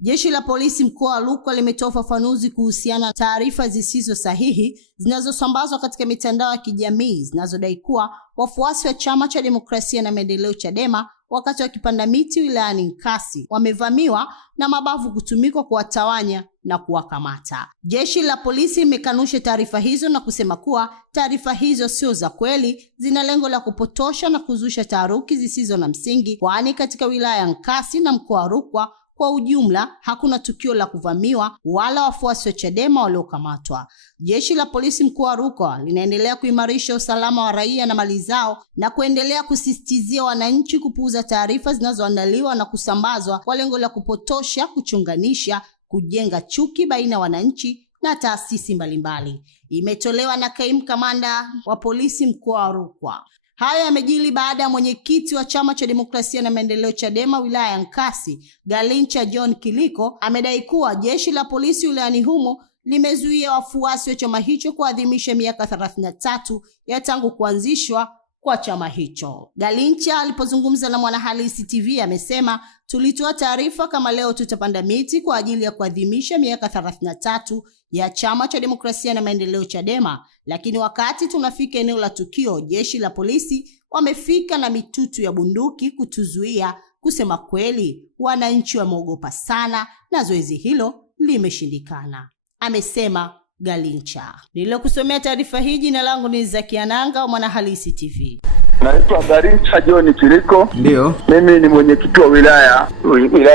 Jeshi la polisi mkoa wa Rukwa limetoa ufafanuzi kuhusiana na taarifa zisizo sahihi zinazosambazwa katika mitandao ya kijamii zinazodai kuwa wafuasi wa Chama cha Demokrasia na Maendeleo Chadema wakati wakipanda miti wilayani Nkasi wamevamiwa na mabavu kutumika kuwatawanya na kuwakamata. Jeshi la polisi limekanusha taarifa hizo na kusema kuwa taarifa hizo sio za kweli, zina lengo la kupotosha na kuzusha taharuki zisizo na msingi, kwani katika wilaya ya Nkasi na mkoa wa Rukwa kwa ujumla hakuna tukio la kuvamiwa wala wafuasi wa Chadema waliokamatwa. Jeshi la polisi mkoa wa Rukwa linaendelea kuimarisha usalama wa raia na mali zao na kuendelea kusisitizia wananchi kupuuza taarifa zinazoandaliwa na kusambazwa kwa lengo la kupotosha, kuchunganisha, kujenga chuki baina ya wananchi na taasisi mbalimbali. Imetolewa na kaimu kamanda wa polisi mkoa wa Rukwa. Haya yamejiri baada ya mwenyekiti wa Chama cha Demokrasia na Maendeleo Chadema wilaya ya Nkasi, Galincha John Kiliko, amedai kuwa jeshi la polisi wilayani humo limezuia wafuasi wa chama hicho kuadhimisha miaka 33 ya tangu kuanzishwa kwa chama hicho. Galincha alipozungumza na Mwanahalisi TV amesema, tulitoa taarifa kama leo tutapanda miti kwa ajili ya kuadhimisha miaka 33 ya Chama cha Demokrasia na Maendeleo Chadema, lakini wakati tunafika eneo la tukio, jeshi la polisi wamefika na mitutu ya bunduki kutuzuia. Kusema kweli, wananchi wameogopa sana na zoezi hilo limeshindikana, amesema Galincha. Nililokusomea taarifa hii, jina langu ni Zakiananga wa Mwanahalisi TV. Naitwa Galincha John Kiliko. Ndio. Mimi ni mwenyekiti wa wilaya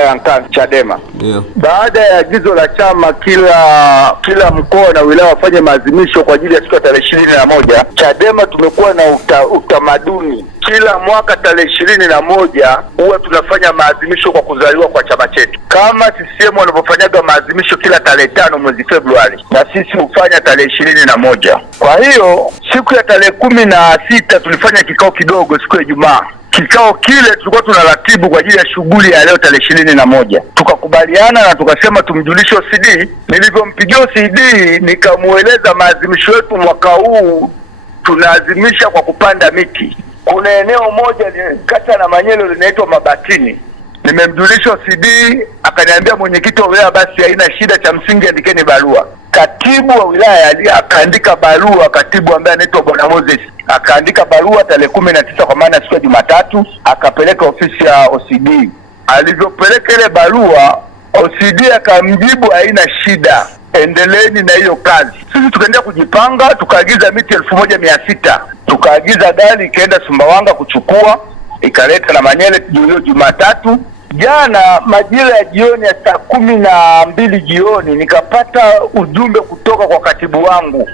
ya Nkasi Chadema. Ndio. Baada ya agizo la chama kila mkoa na wilaya wafanye maadhimisho kwa ajili ya siku ya tarehe 21, Chadema tumekuwa na utamaduni kila mwaka tarehe 21 huwa tunafanya maadhimisho kwa kuzaliwa kwa chama chetu. Kama CCM wanavyofanyaga maadhimisho kila tarehe 5 mwezi Februari, na sisi hufanya tarehe 21. Kwa hiyo siku ya tarehe 16 tulifanya kikao kidogo siku ya Ijumaa. Kikao kile tulikuwa tunaratibu kwa ajili ya shughuli ya leo tarehe 21. Tukakubaliana na tukasema tumjulishe OCD. Nilipompigia OCD nikamueleza maadhimisho yetu mwaka huu tunaadhimisha kwa kupanda miti. Kuna eneo moja kata na Manyelo linaitwa Mabatini. Nimemjulisha OCD, akaniambia mwenyekiti wa wilaya basi haina shida, cha msingi andikeni barua. Katibu wa wilaya akaandika barua, katibu ambaye anaitwa Bwana Moses akaandika barua tarehe 19 kwa maana siku ya Jumatatu, akapeleka ofisi ya OCD. Alivyopeleka ile barua, OCD akamjibu haina shida, endeleeni na hiyo kazi. Sisi tukaendelea kujipanga, tukaagiza miti 1600. Tukaagiza gari ikaenda Sumbawanga kuchukua, ikaleta na Manyele hiyo Jumatatu. Jana majira ya jioni ya saa 12 jioni nikapata ujumbe kutoka kwa katibu wangu,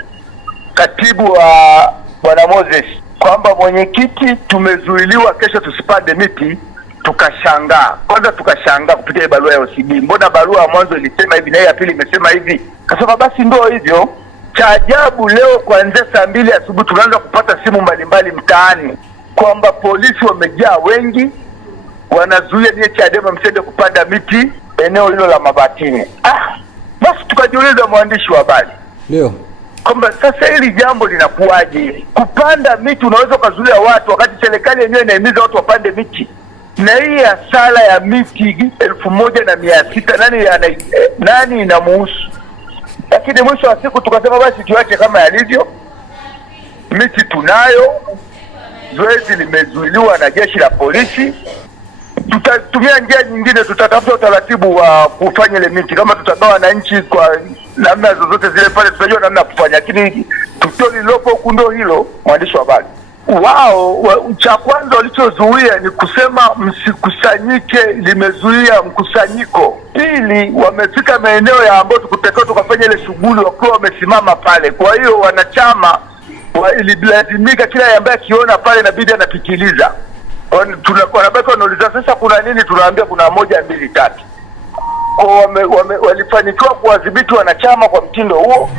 katibu wa Bwana Moses, kwamba mwenyekiti, tumezuiliwa kesho tusipande miti. Tukashangaa. Kwanza tukashangaa kupitia barua ya OCD. Mbona barua ya mwanzo ilisema hivi na ya pili imesema hivi? Kasema basi ndio hivyo. Cha ajabu leo kuanzia saa 2 asubuhi tunaanza kupata simu mbalimbali mtaani kwamba polisi wamejaa wengi, wanazuia nie Chadema msende kupanda miti eneo hilo la Mabatini. Basi tukajiuliza, mwandishi wa habari, ndio, kwamba sasa hili jambo linakuaje? Kupanda miti unaweza kuzuia watu wakati serikali yenyewe inahimiza watu wapande miti. Na hii hasara ya miti 1600 nani inamuhusu? Lakini mwisho wa siku tukasema basi tuache kama yalivyo. Miti tunayo, zoezi limezuiliwa na jeshi la polisi. Tutatumia njia nyingine, tutatafuta utaratibu wa kufanya ile miti. Kama tutagawa na nchi kwa namna zozote zile pale, tutajua namna kufanya. Lakini tukio lilopo huku ndio hilo, mwandishi wa habari. Wao cha kwanza walichozuia ni kusema msikusanyike, limezuia mkusanyiko. Pili, wamefika maeneo ya ambayo tukutakiwa tukafanya ile shughuli wakiwa wamesimama pale. Kwa hiyo wanachama ililazimika kila ambaye akiona pale inabidi anapitiliza. Wanabaki wanauliza sasa kuna nini, tunaambia kuna 1 2 3. Kwa walifanikiwa kuwadhibiti wanachama kwa mtindo huo.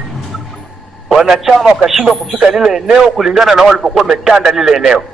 Wanachama wakashindwa kufika lile eneo kulingana na walipokuwa wametanda lile eneo.